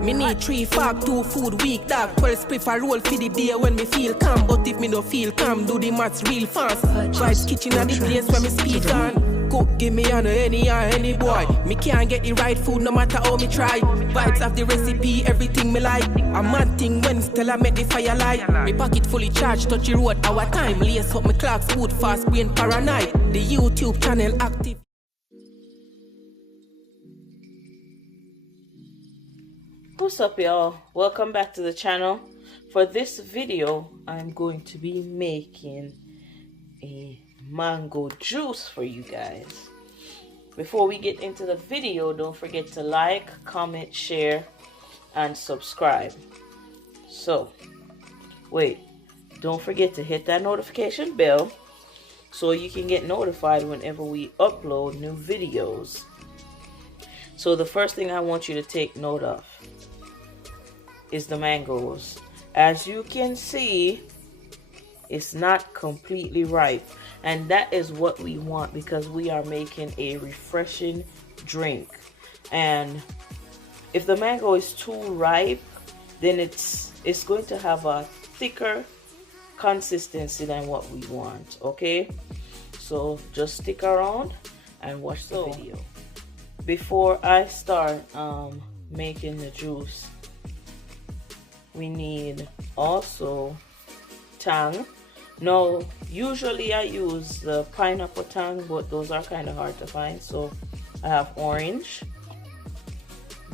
Me need 3 fork, 2 food week, dog. 12 spliff a roll for the day when me feel calm. But if me don't feel calm, do the maths real fast. Vibes kitchen and the place where me speak on. Cook, give me on any boy. Me can't get the right food no matter how me try. Vibes have the recipe, everything me like. A mad thing when still I make the fire light. Me pocket fully charged, touch the road, our time. Lace up my clocks, food fast, brain paranoid. The YouTube channel active. What's up, y'all? Welcome back to the channel. For this video, I'm going to be making a mango juice for you guys. Before we get into the video, don't forget to like, comment, share, and subscribe. So, wait, don't forget to hit that notification bell so you can get notified whenever we upload new videos. So the first thing I want you to take note of is the mangoes. As you can see, it's not completely ripe, and that is what we want because we are making a refreshing drink. And if the mango is too ripe, then it's going to have a thicker consistency than what we want. Okay, so just stick around and watch the video. Before I start making the juice, we need also tang. Now, usually I use the pineapple tang, but those are kind of hard to find. So I have orange,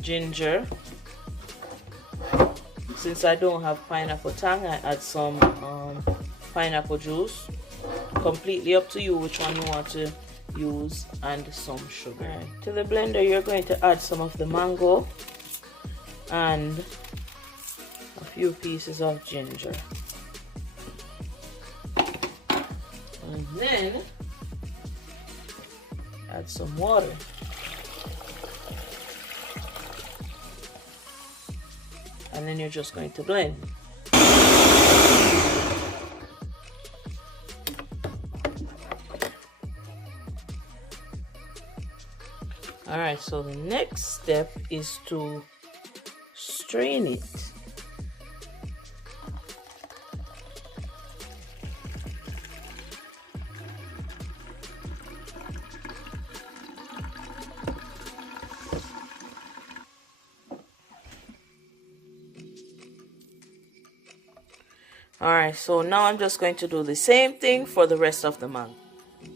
ginger. Since I don't have pineapple tang, I add some pineapple juice. Completely up to you which one you want to use, and some sugar. To the blender, you're going to add some of the mango and a few pieces of ginger, and then add some water. And then you're just going to blend. Alright, so the next step is to strain it. Alright, so now I'm just going to do the same thing for the rest of the mango.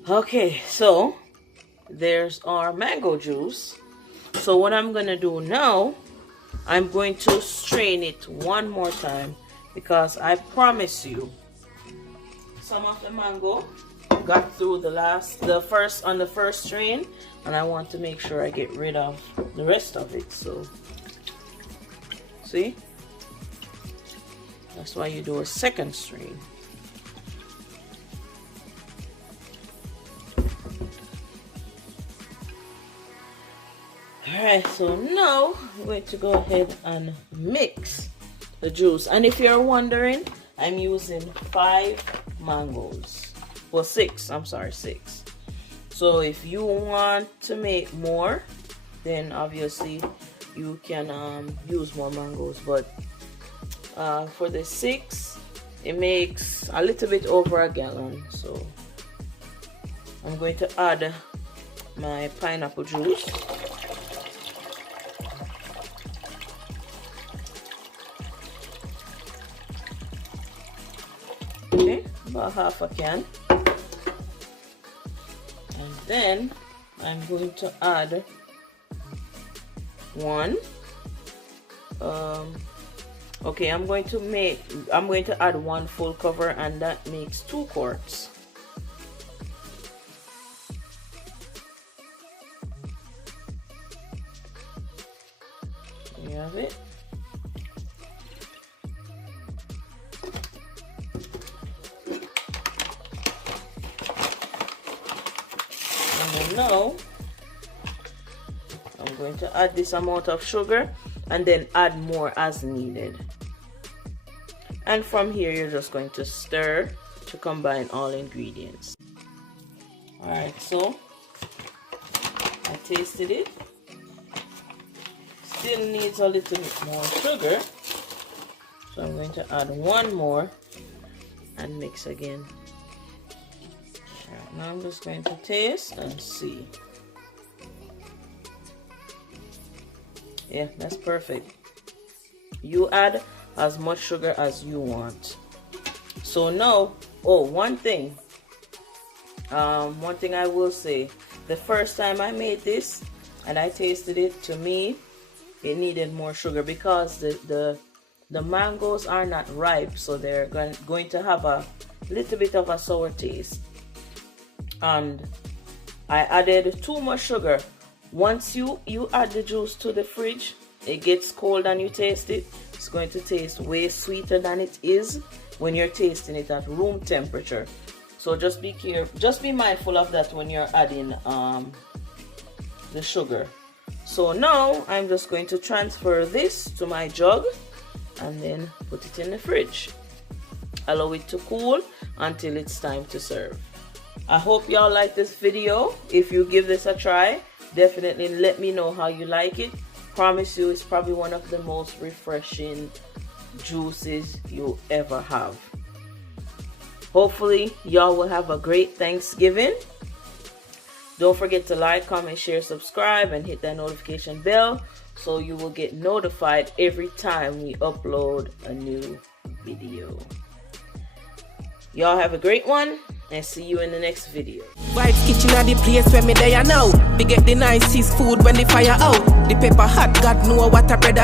Okay, so there's our mango juice. So what I'm going to do now, I'm going to strain it one more time because I promise you some of the mango got through the first strain, and I want to make sure I get rid of the rest of it. So see? That's why you do a second strain. Alright, so now I'm going to go ahead and mix the juice. And if you're wondering, I'm using 5 mangoes. Well, 6. I'm sorry, 6. So if you want to make more, then obviously you can use more mangoes. But for the 6, it makes a little bit over a gallon. So I'm going to add my pineapple juice. Okay, about half a can. And then I'm going to add one. Okay, I'm going to add 1 full cover, and that makes 2 quarts. There you have it. And now I'm going to add this amount of sugar and then add more as needed. And from here, you're just going to stir to combine all ingredients. Alright, so I tasted it. still needs a little bit more sugar. So I'm going to add one more and mix again. Right, now I'm just going to taste and see. Yeah, that's perfect. You add as much sugar as you want. So now, oh, one thing I will say, the first time I made this and I tasted it, to me it needed more sugar because the mangoes are not ripe, so they're going to have a little bit of a sour taste. And I added too much sugar. Once you add the juice to the fridge, it gets cold and you taste it, it's going to taste way sweeter than it is when you're tasting it at room temperature. So just be careful, just be mindful of that when you're adding the sugar. So now I'm just going to transfer this to my jug and then put it in the fridge. Allow it to cool until it's time to serve. I hope y'all like this video. If you give this a try, definitely let me know how you like it. Promise you, it's probably one of the most refreshing juices you ever have. Hopefully y'all will have a great Thanksgiving. Don't forget to like, comment, share, subscribe, and hit that notification bell so you will get notified every time we upload a new video. Y'all have a great one, and see you in the next video. Vibes kitchen are the place where me there now. We get the nicest food when the fire out. The pepper hot, God know what a bread